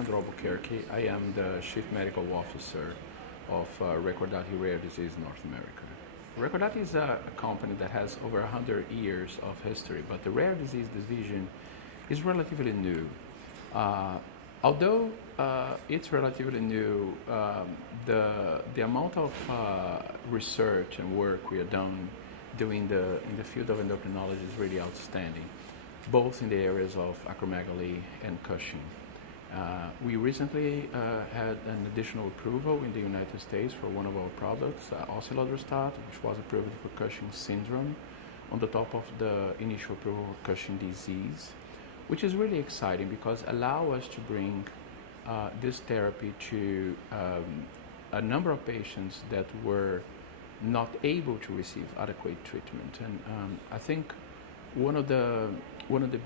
Alessandro Albuquerque. I am the Chief Medical Officer of Recordati Rare Disease North America. Recordati is a company that has over 100 years of history, but the rare disease division is relatively new. Although it's relatively new, the amount of research and work we are doing in the field of endocrinology is really outstanding, both in the areas of acromegaly and Cushing. We recently had an additional approval in the United States for one of our products, osilodrostat, which was approved for Cushing syndrome on the top of the initial approval of Cushing disease, which is really exciting because allow us to bring this therapy to a number of patients that were not able to receive adequate treatment. And I think one of the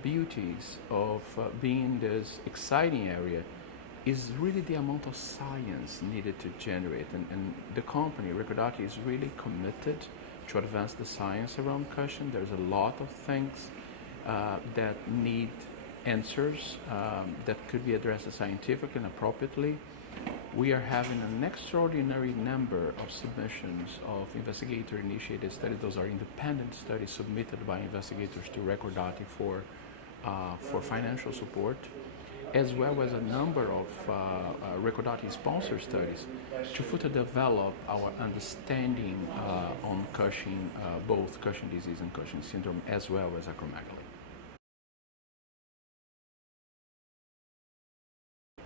beauties of being this exciting area is really the amount of science needed to generate. And the company, Recordati, is really committed to advance the science around Cushing. There's a lot of things that need answers that could be addressed scientifically and appropriately. We are having an extraordinary number of submissions of investigator-initiated studies. Those are independent studies submitted by investigators to Recordati for financial support, as well as a number of Recordati-sponsored studies to further develop our understanding on Cushing, both Cushing disease and Cushing syndrome, as well as acromegaly.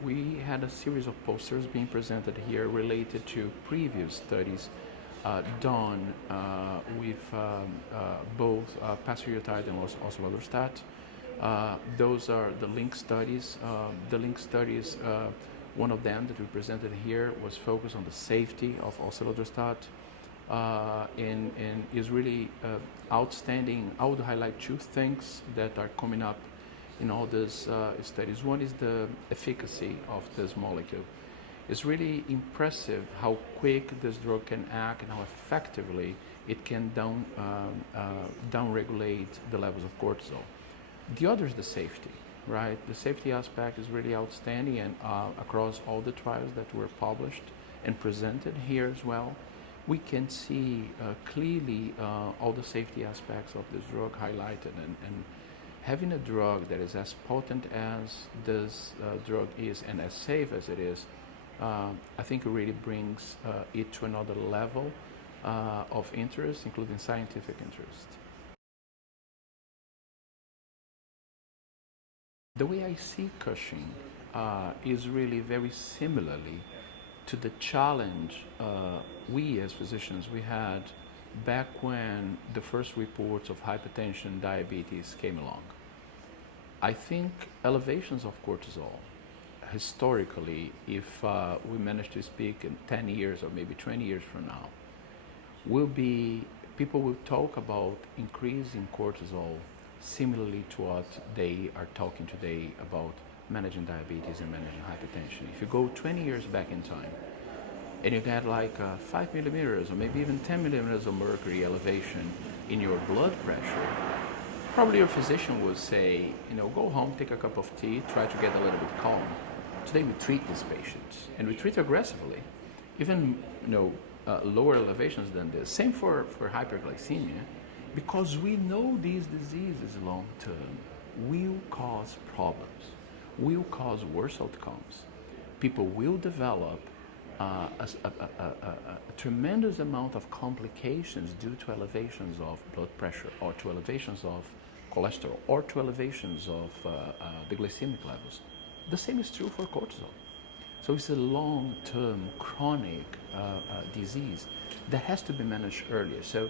We had a series of posters being presented here related to previous studies done with both patriotide and osilodrostat. Those are the link studies. The link studies, one of them that we presented here was focused on the safety of osilodrostat and is really outstanding. I would highlight two things that are coming up in all these studies. One is the efficacy of this molecule. It's really impressive how quick this drug can act and how effectively it can downregulate the levels of cortisol. The other is the safety, right? The safety aspect is really outstanding, and across all the trials that were published and presented here as well, we can see clearly all the safety aspects of this drug highlighted, and having a drug that is as potent as this drug is and as safe as it is, I think it really brings it to another level of interest, including scientific interest. The way I see Cushing is really very similarly to the challenge we as physicians we had back when the first reports of hypertension, diabetes came along. I think elevations of cortisol, historically, if we manage to speak in 10 years or maybe 20 years from now, people will talk about increasing cortisol similarly to what they are talking today about managing diabetes and managing hypertension. If you go 20 years back in time, and you get like 5 millimeters or maybe even 10 millimeters of mercury elevation in your blood pressure, probably your physician would say, go home, take a cup of tea, try to get a little bit calm. Today we treat these patients, and we treat aggressively, even lower elevations than this. Same for hyperglycemia, because we know these diseases long term will cause problems, will cause worse outcomes. People will develop a tremendous amount of complications due to elevations of blood pressure or to elevations of cholesterol or to elevations of the glycemic levels. The same is true for cortisol. So it's a long-term chronic disease that has to be managed earlier. So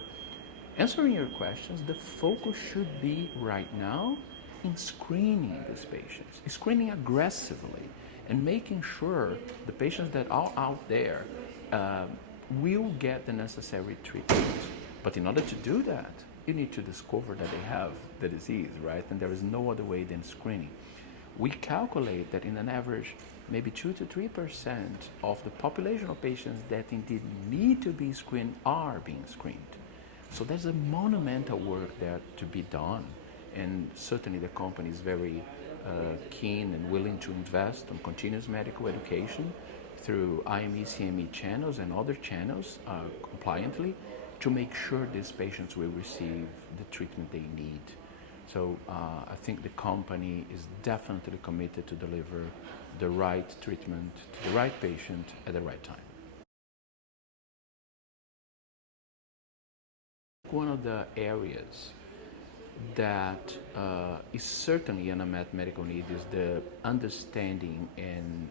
answering your questions, the focus should be right now in screening these patients, screening aggressively, and making sure the patients that are out there will get the necessary treatment. But in order to do that, you need to discover that they have the disease, right? And there is no other way than screening. We calculate that in an average, maybe 2 to 3% of the population of patients that indeed need to be screened are being screened. So there's a monumental work there to be done, and certainly the company is very keen and willing to invest on continuous medical education through IME, CME channels and other channels compliantly to make sure these patients will receive the treatment they need. So I think the company is definitely committed to deliver the right treatment to the right patient at the right time. One of the areas that is certainly an unmet medical need is the understanding and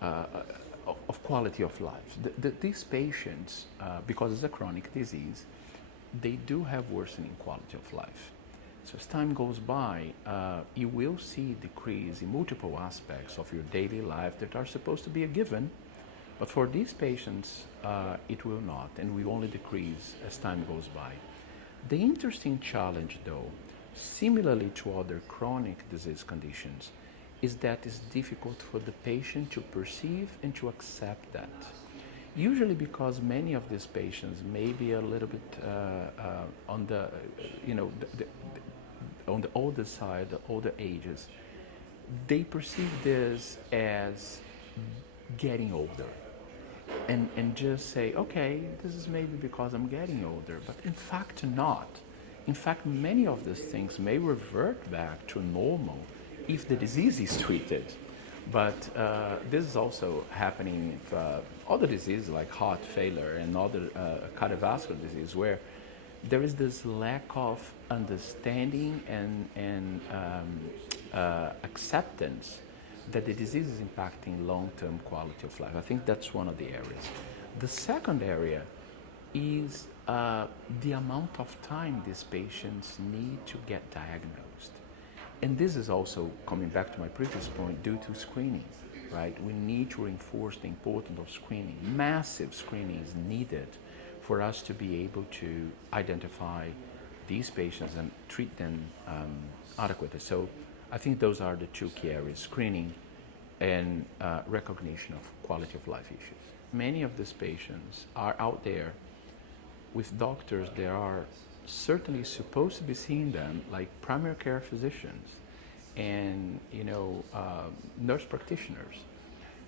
of quality of life. These patients, because it's a chronic disease, they do have worsening quality of life. So as time goes by, you will see decrease in multiple aspects of your daily life that are supposed to be a given, but for these patients, it will not, and will only decrease as time goes by. The interesting challenge, though, similarly to other chronic disease conditions, is that it's difficult for the patient to perceive and to accept that. Usually because many of these patients may be a little bit on the, on the older side, the older ages, they perceive this as getting older. And just say, okay, this is maybe because I'm getting older, but in fact not. In fact, many of these things may revert back to normal if the disease is treated. But this is also happening with other diseases like heart failure and other cardiovascular disease, where there is this lack of understanding and acceptance that the disease is impacting long-term quality of life. I think that's one of the areas. The second area is the amount of time these patients need to get diagnosed. And this is also, coming back to my previous point, due to screening, right? We need to reinforce the importance of screening. Massive screening is needed for us to be able to identify these patients and treat them adequately. So I think those are the two key areas: screening and recognition of quality of life issues. Many of these patients are out there with doctors that are certainly supposed to be seeing them, like primary care physicians and nurse practitioners,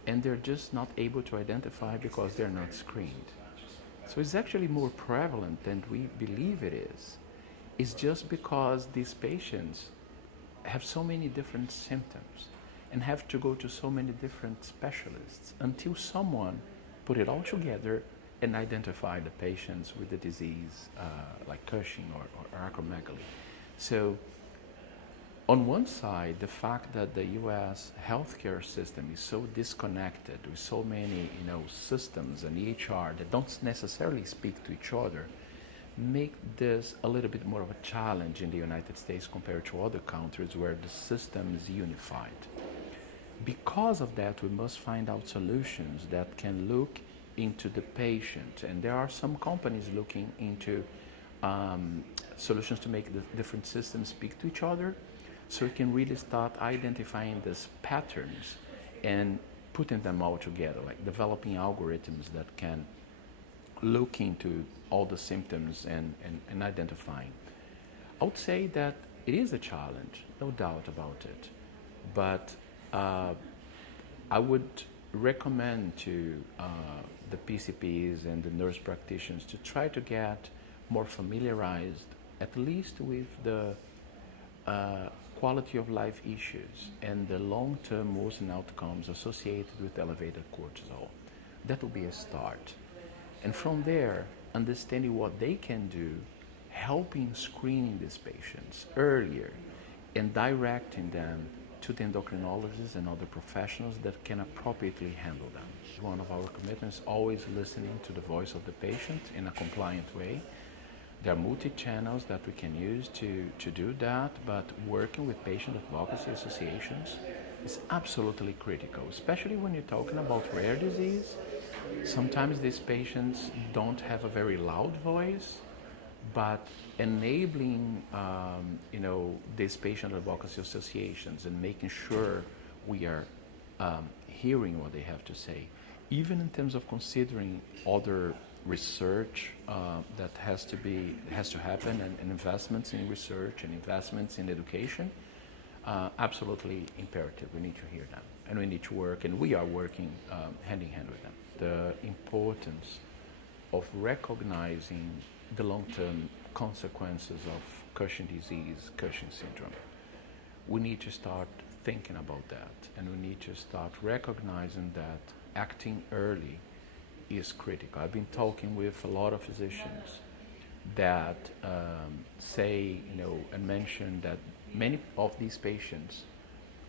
and they're just not able to identify because they're not screened. So it's actually more prevalent than we believe it is. It's just because these patients have so many different symptoms and have to go to so many different specialists until someone put it all together and identify the patients with the disease like Cushing or acromegaly. So on one side, the fact that the U.S. healthcare system is so disconnected with so many systems and EHR that don't necessarily speak to each other make this a little bit more of a challenge in the United States compared to other countries where the system is unified. Because of that, we must find out solutions that can look into the patient, and there are some companies looking into solutions to make the different systems speak to each other, so we can really start identifying these patterns and putting them all together, like developing algorithms that can look into all the symptoms and identifying. I would say that it is a challenge, no doubt about it, but I would recommend to the PCPs and the nurse practitioners to try to get more familiarized, at least with the quality of life issues and the long-term worsening outcomes associated with elevated cortisol. That will be a start. And from there, understanding what they can do, helping screening these patients earlier and directing them to the endocrinologists and other professionals that can appropriately handle them. One of our commitments is always listening to the voice of the patient in a compliant way. There are multi-channels that we can use to do that, but working with patient advocacy associations is absolutely critical, especially when you're talking about rare disease. Sometimes these patients don't have a very loud voice, but enabling these patient advocacy associations and making sure we are hearing what they have to say, even in terms of considering other research that has to happen, and investments in research and investments in education. Absolutely imperative. We need to hear them, and we need to work, and we are working hand in hand with them. The importance of recognizing the long-term consequences of Cushing disease, Cushing syndrome. We need to start thinking about that, and we need to start recognizing that acting early is critical. I've been talking with a lot of physicians that say, and mention that many of these patients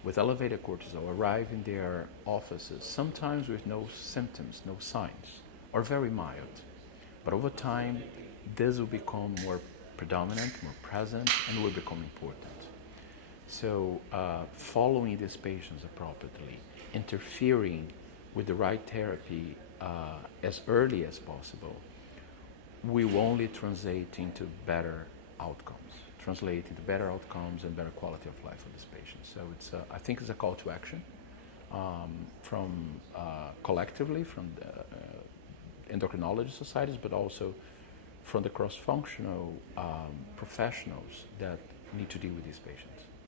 with elevated cortisol arrive in their offices sometimes with no symptoms, no signs, or very mild. But over time, this will become more predominant, more present, and will become important. So following these patients appropriately, interfering with the right therapy as early as possible, will only translate into better outcomes, and better quality of life for these patients. So I think it's a call to action from collectively from the endocrinology societies, but also from the cross-functional professionals that need to deal with these patients.